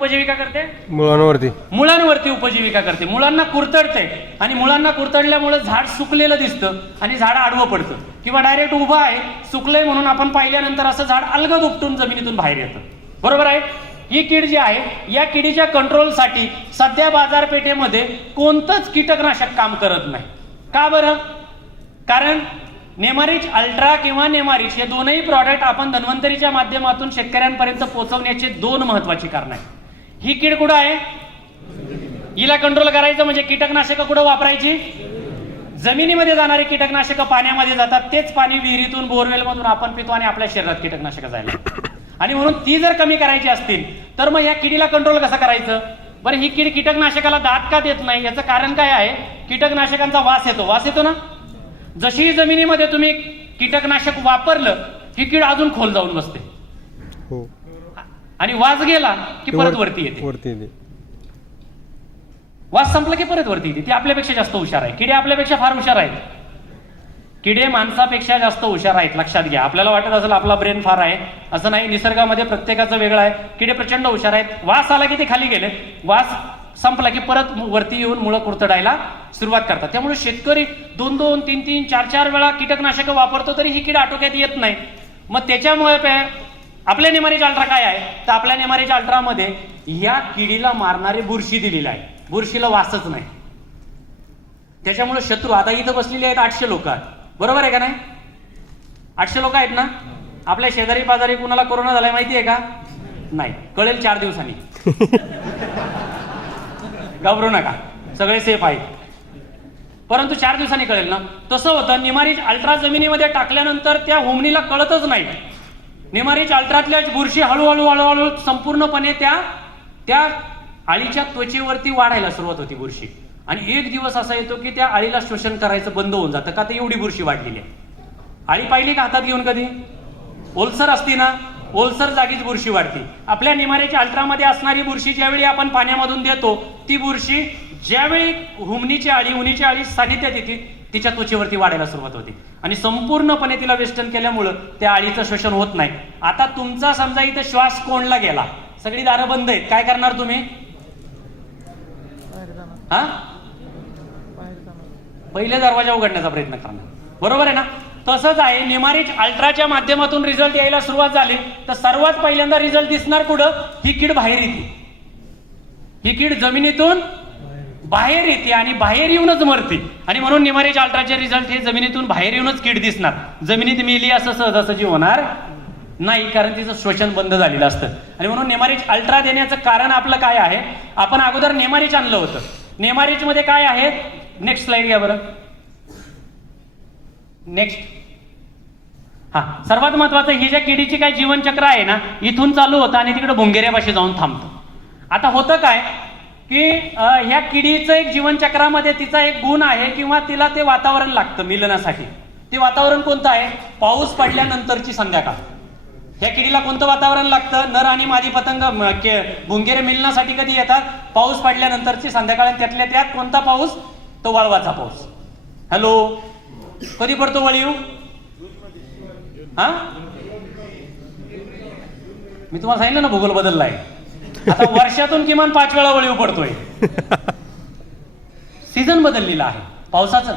उपजीविका करते? मुळांवरती उपजीविका करते. मुळांना कुरतडते आणि मुळांना कुरतडल्यामुळे झाड सुकलेलं दिसतं आणि झाड आडवं पडतं किंवा डायरेक्ट उभं आहे, सुकलंय म्हणून आपण पाहिल्यानंतर असं झाड अलगद उपटून जमिनीतून बाहेर येतं. बरोबर आहे? ही कीड जी आहे, या किडीच्या कंट्रोलसाठी सध्या बाजारपेठेमध्ये कोणतंच कीटकनाशक काम करत नाही. का बरं? कारण नेमारिच अल्ट्रा किंवा नेमारिच हे दोनही प्रॉडक्ट आपण धन्वंतरीच्या माध्यमातून शेतकऱ्यांपर्यंत पोहोचवण्याचे दोन महत्वाची कारण आहे. ही कीड कुठं आहे? हिला कंट्रोल करायचं म्हणजे कीटकनाशक कुठं वापरायची? जमिनीमध्ये जाणारी कीटकनाशक पाण्यामध्ये जातात, तेच पाणी विहिरीतून बोरवेल मधून आपण पितो आणि आपल्या शरीरात कीटकनाशक जायला. आणि म्हणून ती जर कमी करायची असतील तर मग या किडीला कंट्रोल कसं करायचं? बरं, ही कीड कीटकनाशकाला दात का देत नाही? याचं कारण काय आहे? कीटकनाशकांचा वास येतो ना. जशी जमिनीमध्ये तुम्ही कीटकनाशक वापरलं की कीड अजून खोल जाऊन बसते आणि वास गेला की परत वरती येते. वास संपला की परत वरती येते. ती आपल्यापेक्षा जास्त हुशार आहे. किडे आपल्यापेक्षा फार हुशार आहेत. किडे माणसापेक्षा जास्त हुशार आहेत, लक्षात घ्या. आपल्याला वाटत असेल आपला ब्रेन फार आहे, असं नाही. निसर्गामध्ये प्रत्येकाचं वेगळं आहे. किडे प्रचंड हुशार आहेत. वास आला की ते खाली गेले, वास संपला की परत वरती येऊन मुळं कुरतडायला सुरुवात करतात. त्यामुळे शेतकरी 2-2, 3-3, 4-4 वेळा कीटकनाशक वापरतो तरी ही कीड आटोक्यात येत नाही. मग त्याच्यामुळे आपल्या नेमारिच अल्ट्रा काय आहे? तर आपल्या नेमारिच अल्ट्रामध्ये या किडीला मारणारी बुरशी दिलेली आहे. बुरशीला वासच नाही. त्याच्यामुळे शत्रू आता इथं बसलेले आहेत 800 लोक आहेत. बरोबर आहे का नाही? 800 लोक आहेत ना. आपल्या शेजारी पाजारी कुणाला कोरोना झालाय माहिती आहे का? नाही. कळेल 4 दिवसांनी. घाबरू नका, सगळे सेफ आहेत. परंतु 4 दिवसांनी कळेल ना. तसं होतं. नेमारिच अल्ट्रा जमिनीमध्ये टाकल्यानंतर त्या हुमणीला कळतच नाही. नेमारिच अल्ट्रातल्या बुरशी हळूहळू संपूर्णपणे त्या आळीच्या त्वचेवरती वाढायला सुरुवात होती बुरशी. आणि एक दिवस असा येतो की त्या आळीला शोषण करायचं बंद होऊन जातं. का? तर एवढी बुरशी वाढलेली आहे. आळी पाहिली का हातात घेऊन कधी? ओलसर असती ना, ओलसर जागीच बुरशी वाढते. आपल्या नेमारिच अल्ट्रामध्ये असणारी बुरशी ज्यावेळी आपण पाण्यामधून देतो, ती बुरशी ज्यावेळी हुमणीची आळी, उन्हीची आळी सानिध्यात येते, तिच्या त्वचेवरती वाढायला सुरुवात होते आणि संपूर्णपणे तिला वेस्टर्न केल्यामुळं त्या आळीचं शोषण होत नाही. आता तुमचा समजा इथं श्वास कोंडला गेला, सगळी दारं बंद आहेत, काय करणार तुम्ही? हा, पहिले दरवाजा उघडण्याचा प्रयत्न करणार. बरोबर आहे ना. तसंच आहे. नेमारिच अल्ट्राच्या माध्यमातून रिझल्ट यायला सुरुवात झाली तर सर्वात पहिल्यांदा रिझल्ट दिसणार कुठं? ही कीड बाहेर येते. ही कीड जमिनीतून बाहेर येते आणि बाहेर येऊनच मरते. आणि म्हणून नेमारिच अल्ट्राचे रिझल्ट हे जमिनीतून बाहेर येऊनच कीड दिसणार. जमिनीत मेली असं सहजासहजी होणार नाही, कारण तिचं शोषण बंद झालेलं असतं. आणि म्हणून नेमारिच अल्ट्रा देण्याचं कारण आपलं काय आहे? आपण अगोदर नेमारिच आणलं होतं. नेमारिच मध्ये काय आहे? नेक्स्ट स्लाइड घ्या बरं. नेक्स्ट. हा, सर्वात महत्वाचं, ही ज्या किडीची काय जीवनचक्र आहे ना, इथून चालू होतं आणि तिकडे भोंगेऱ्यापाशी जाऊन थांबतं. आता होतं काय की ह्या किडीचं एक जीवनचक्रामध्ये तिचा एक गुण आहे किंवा तिला ते वातावरण लागतं मिलनासाठी. ते वातावरण कोणतं आहे? पाऊस पडल्यानंतरची संध्याकाळ. ह्या किडीला कोणतं वातावरण लागतं? नर आणि मादी पतंग भुंगेरे मिलनासाठी कधी येतात? पाऊस पडल्यानंतरची संध्याकाळ. त्यातल्या त्यात कोणता पाऊस? तो वळवाचा पाऊस. हॅलो, कधी पडतो वळीव? हा, मी तुम्हाला सांगितलं ना भूगोल बदललाय. आता वर्षातून किमान 5 वेळा वळीव पडतोय. सीझन बदललेला आहे पावसाचं.